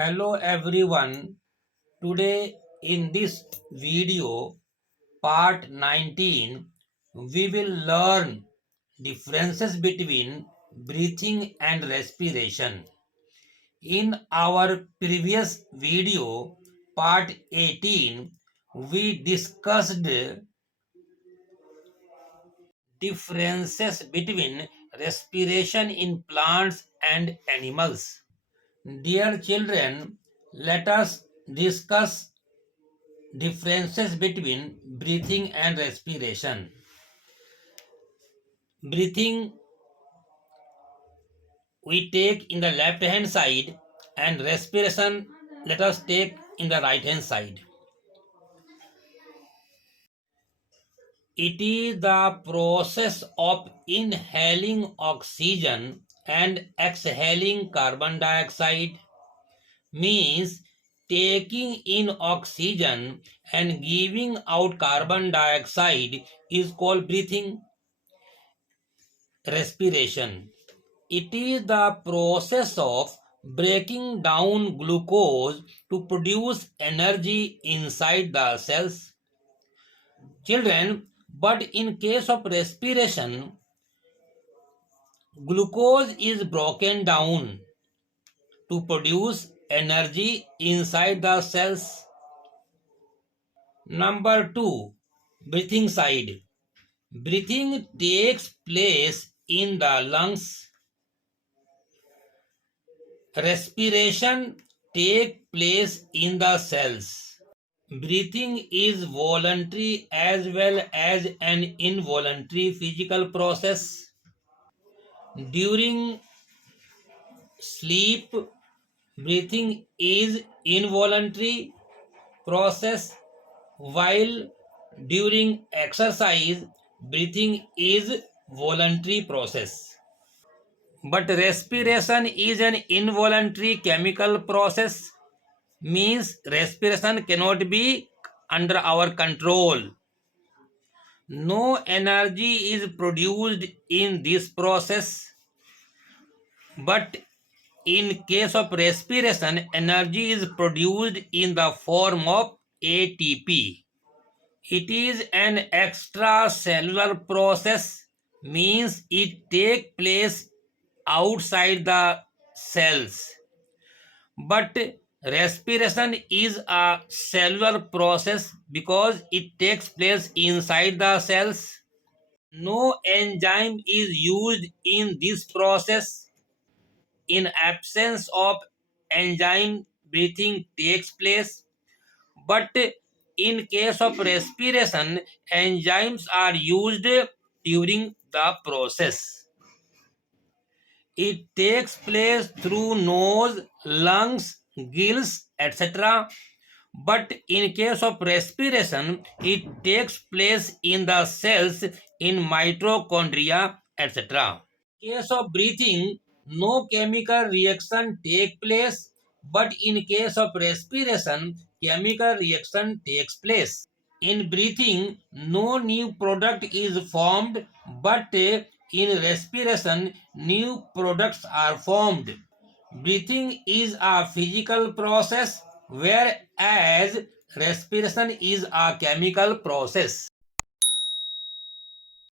Hello everyone. Today in this video part 19 we will learn differences between breathing and respiration. In our previous video part 18 we discussed differences between respiration in plants and animals. Dear children, let us discuss differences between breathing and respiration. Breathing we take in the left hand side and respiration let us take in the right hand side. It is the process of inhaling oxygen and exhaling carbon dioxide, means taking in oxygen and giving out carbon dioxide is called breathing. Respiration, it is the process of breaking down glucose to produce energy inside the cells. Children, but in case of respiration, glucose is broken down to produce energy inside the cells. Number 2, breathing side. Breathing takes place in the lungs. Respiration takes place in the cells. Breathing is voluntary as well as an involuntary physical process. During sleep, breathing is involuntary process, while during exercise, breathing is voluntary process. But respiration is an involuntary chemical process, means respiration cannot be under our control. No energy is produced in this process, but in case of respiration, energy is produced in the form of ATP. It is an extracellular process, means it takes place outside the cells. But respiration is a cellular process because it takes place inside the cells. No enzyme is used in this process. In absence of enzyme, breathing takes place. But in case of respiration, enzymes are used during the process. It takes place through nose, lungs, gills, etc. But in case of respiration, it takes place in the cells in mitochondria, etc. In case of breathing, no chemical reaction take place, but in case of respiration, chemical reaction takes place. In breathing, no new product is formed, but in respiration, new products are formed. Breathing is a physical process, whereas respiration is a chemical process.